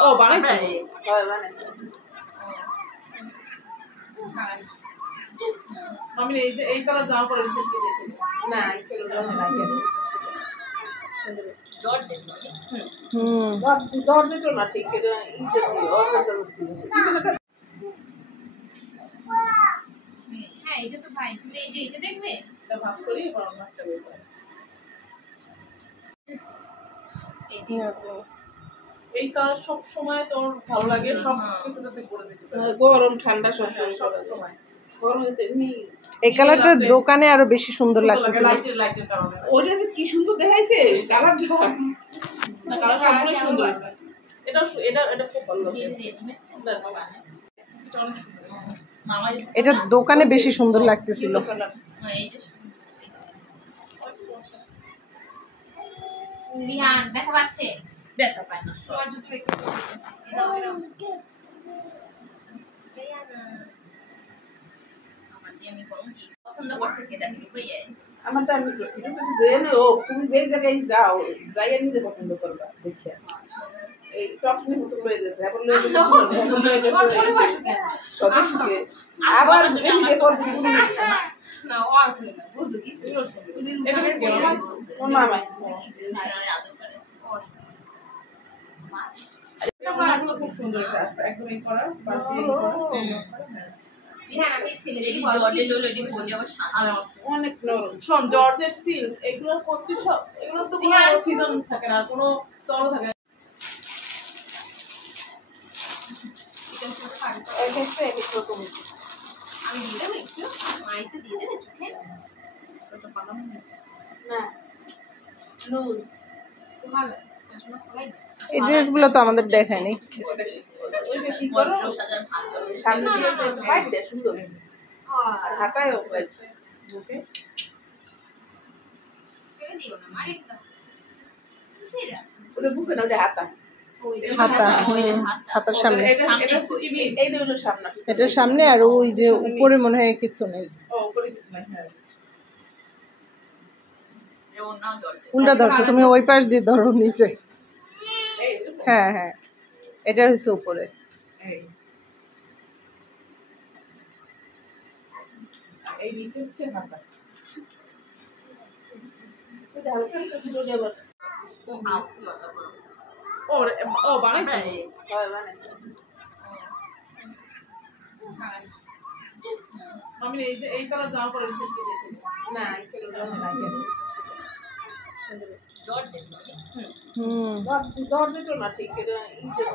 ও বানাইছে আমি এই কালার জামা পরে রিসেন্টলি দেখি না এই কালার জামা লাগে জর্জেট না ঠিক এটা ইজেট হ্যাঁ এটা তো ভাই তুমি এই যে এটা দেখবে এটা ভাঁজ করি গরম একটা বের করে এই কালার সব সময় তোর ভালো লাগে সব কিছুতে পরে যেতে পারে গরম ঠান্ডা সব সময় এই কালারটা দোকানে আরো বেশি সুন্দর লাগতেছে লাইটের কারণে ওইটা যে কি সুন্দর দেখাইছে কালারটা না কালার সবগুলো সুন্দর আছে এটা খুব ভালো এটা দোকানে বেশি সুন্দর লাগতেছিল রিহান দেখা পাচ্ছে দেখা পায় না তোমার জুতো রেখে আমি পছন্দ করতে কে দেখি আমারটা আমি করছি ও তুমি যেই জায়গায় যাও যাই নিজে পছন্দ করবা দেখিয়া এই টপনি মতো রয়ে গেছে এখন সদস্যকে আবার এদিকে করতে না আর খুলে না বুঝো কি এটা কি ও মামাই এটা মাগুলো খুব সুন্দর আছে একদম এই করা বাস দিয়ে করা হ্যাঁ আমি ছেলে দেখি জর্জেট অলরেডি বলি আবার শাড়ি অনেক নরম শোন জর্জেট সিল্ক এগুলো করতে সব এগুলো তো কোনো সিজন থাকে না কোনো চল থাকে না এক একটা এক এক রকম আমি দিয়ে দেবো একটু মাই তো দিয়ে দেবে চোখে এটা বানানো না লুজ ভালো চশমা খোলাই এই ড্রেসগুলো তো আমাদের দেখায়নি ওই যে কি করো সামনে দিয়ে ফাইট দে সুন্দর আর হাতায় হয়েছে ওকে ফেলে দিও না মারি তো সেরা ওটা বুকে না ওটা হাতা হাতার সামনে এই দুটো সামনে এটার সামনে আর ওই যে উপরে মনে হয় কিছু নেই উপরে কিছু নাই হ্যাঁ উল্টা ধরছো তুমি ওই পাশ দিয়ে ধরো নিচে হ্যাঁ হ্যাঁ এটা হচ্ছে উপরে এই নিচে হচ্ছে হাতা ও বানাইছে আমি এই কালার জামা পরে রিসেন্টলি দেখি না এই কালার জামা লাগে জর্জেট না ঠিক এটা ইজেট